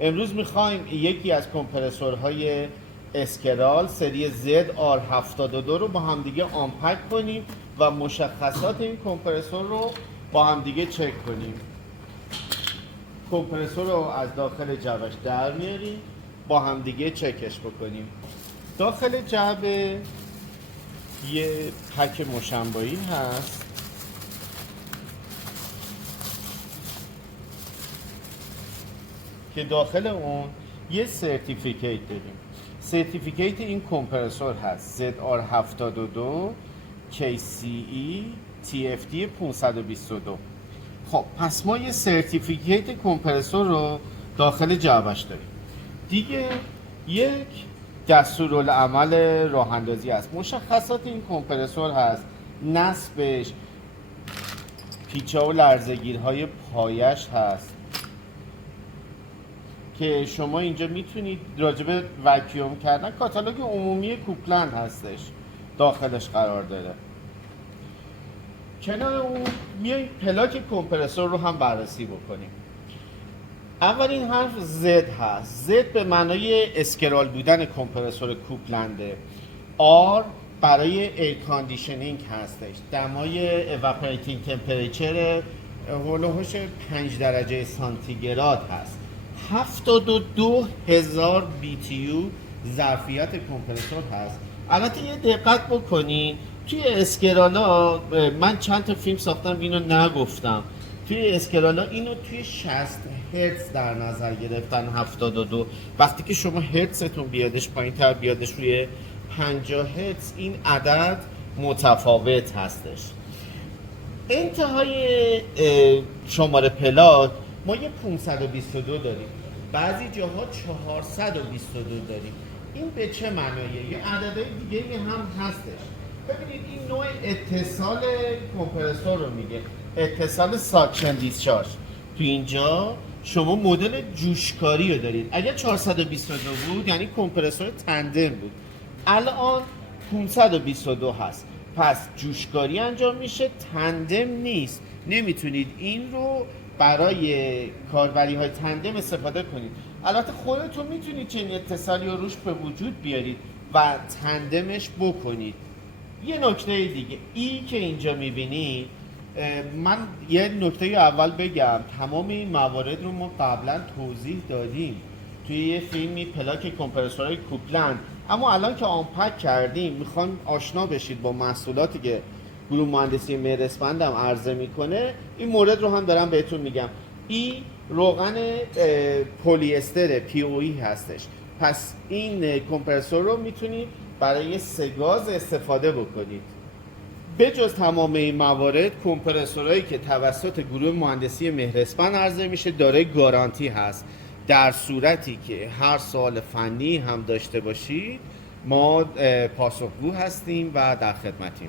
امروز میخوایم یکی از کمپرسورهای اسکرال سری ZR72 رو با همدیگه آنپک کنیم و مشخصات این کمپرسور رو با همدیگه چک کنیم. کمپرسور رو از داخل جعبش در میاریم، با همدیگه چکش بکنیم. داخل جعبه یه پک مشنبایی هست که داخل اون یه سرتیفیکیت داریم. سرتیفیکیت این کمپرسور هست ZR72 KCE TFT 522. خب پس ما یه سرتیفیکیت کمپرسور رو داخل جعبش داریم. دیگه یک دستورالعمل راه اندازی هست. مشخصات این کمپرسور هست، نصبش، پیچه و لرزه‌گیرهای پایش هست که شما اینجا میتونید راجب وکیوم کردن، کاتالوگ عمومی کوپلند هستش داخلش قرار داره. کنار اون میایم پلاک کمپرسور رو هم بررسی بکنیم. اولین حرف Z هست. Z به معنای اسکرال بودن کمپرسور کوپلنده. R برای ایر کاندیشنینگ هستش. دمای اواپریتینگ تمپریچر هولوش 5 درجه سانتیگراد هست. 72,000 BTU ظرفیت کمپرسور هست. البته یه دقت بکنین توی اسکرالا، من چند تا فیلم ساختم اینو نگفتم، توی اسکرالا اینو توی 60 هرتز در نظر گرفتن. 72 وقتی که شما هرتزتون بیادش پایین تر بیادش روی 50 هرتز این عدد متفاوت هستش. انتهای شماره پلاک ما یه 522 داریم، بعضی جاها 422 داریم. این به چه معنایه؟ یه عددهای دیگه هم هستش. ببینید این نوع اتصال کمپرسور رو میگه اتصال ساکشن دیسچارج. تو اینجا شما مدل جوشکاری رو دارید. اگر 422 بود یعنی کمپرسور تندم بود، الان 522 هست، پس جوشکاری انجام میشه، تندم نیست. نمیتونید این رو برای کاربری های تندم استفاده کنید. البته خودتون میتونید چنین اتصالی رو روش به وجود بیارید و تندمش بکنید. یه نکته دیگه ای که اینجا میبینید، من یه نکته اول بگم، تمام این موارد رو ما قبلا توضیح دادیم توی یه فیلمی پلاک کمپرسورهای کوپلند، اما الان که آنپک کردیم میخوام آشنا بشید با محصولاتی که گروه مهندسی مهراسپند هم عرضه میکنه. این مورد رو هم دارم بهتون میگم. ای روغن پلی استر POE هستش، پس این کمپرسور رو میتونید برای سه‌گاز استفاده بکنید. به جز تمام این موارد، کمپرسورهایی که توسط گروه مهندسی مهراسپند عرضه میشه دارای گارانتی هست. در صورتی که هر سوال فنی هم داشته باشید ما پاسخگو هستیم و در خدمتیم.